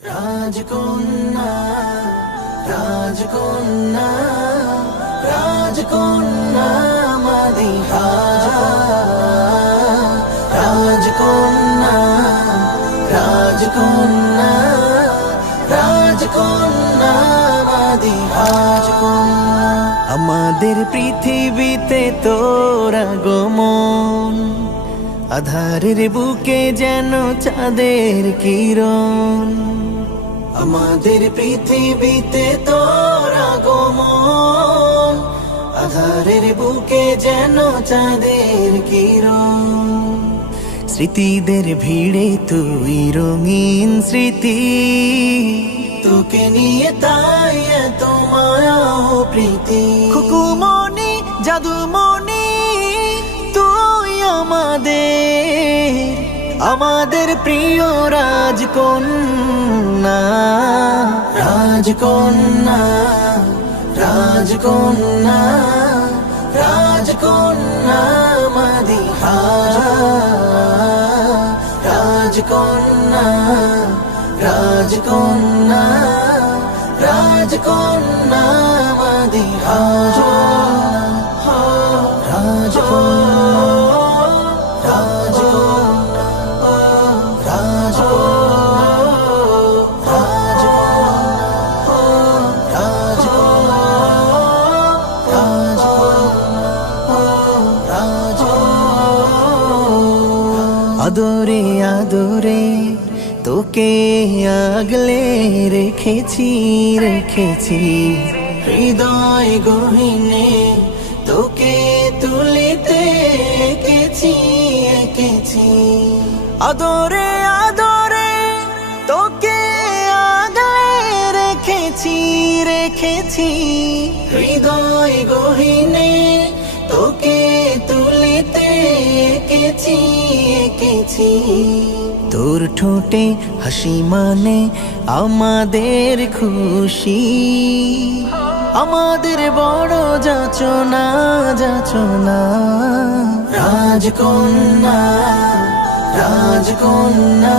রাজকন্যা রাজকন্যা রাজকন্যা মাদিহা রাজকন্যা রাজকন্যা রাজকন্যা মাদিহা আমাদের পৃথিবীতে তোর আগমন আধারের বুকে যেন চাঁদের কিরণ আমাদের পৃথিবীতে তোর আগমন আধারের বুকে যেন চাঁদের কিরণ স্মৃতিদের ভিড়ে তুই রঙিন স্মৃতি তোকে নিয়ে তাই এত মায়া ও প্রীতি খুকুমনি জাদুমনি তুই আমাদের প্রিয় রাজকন্যা রাজকন্যা রাজকন্যা রাজকন্যা মাদিহা রাজকন্যা রাজকন্যা রাজকন্যা মাদিহা আদরে আদরে তোকে আগলে রেখেছি হৃদয় গহীনে তোকে তুলিতে এঁকেছি আদরে আদরে তোকে আগলে রেখেছি হৃদয় গহীনে তোকে তুলিতে এঁকেছি তোর ঠোঁটে হাসি মানে আমাদের খুশি আমাদের বড় যাচনা রাজকন্যা রাজকন্যা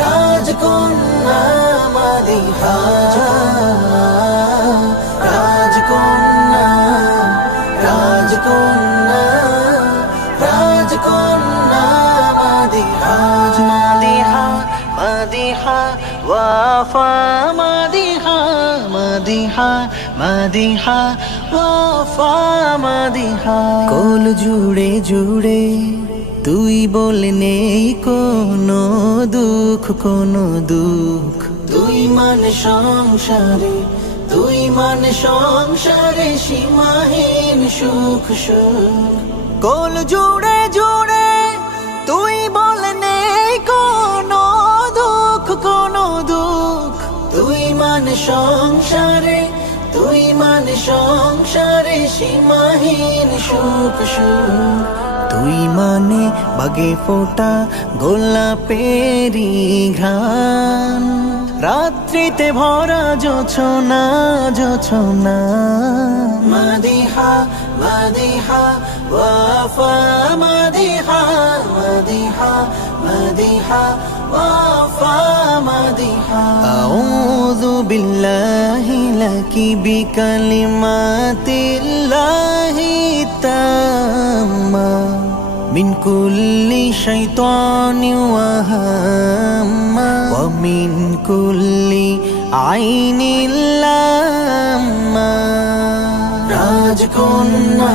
রাজকন্যা মাদিহা রাজকন্যা রাজকন্যা রাজকন্যা মাদিহা মাদিহা ওয়াফা মাদিহা ওয়াফা মাদিহা কোল জুড়ে জুড়ে তুই বলে নেই কোনো দুঃখ তুই মানে সংসারে সীমাহীন সুখ কোল জুড়ে জুড়ে তুই বলে নেই কোনো দুঃখ তুই মানে সংসারে সীমাহীন সুখ তুই মানে বাগে ফোটা গোলাপেরি ঘ্রাণ রাত্রিতে ভরা জোছনা মাদিহা ওয়াফা মাদিহা ওয়াফা মাদিহা আউযু বিল্লাহি লাকি বিকালিমাতিল্লাহি তাম্মা মিন কুল্লি শাইতানি ওয়া হাম্মা ওয়া মিন কুল্লি আইনিল লাম্মা রাজকন্যা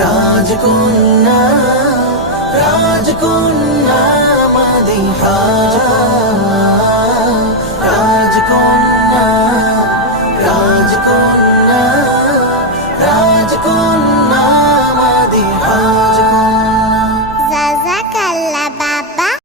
রাজকন্যা রাজকন্যা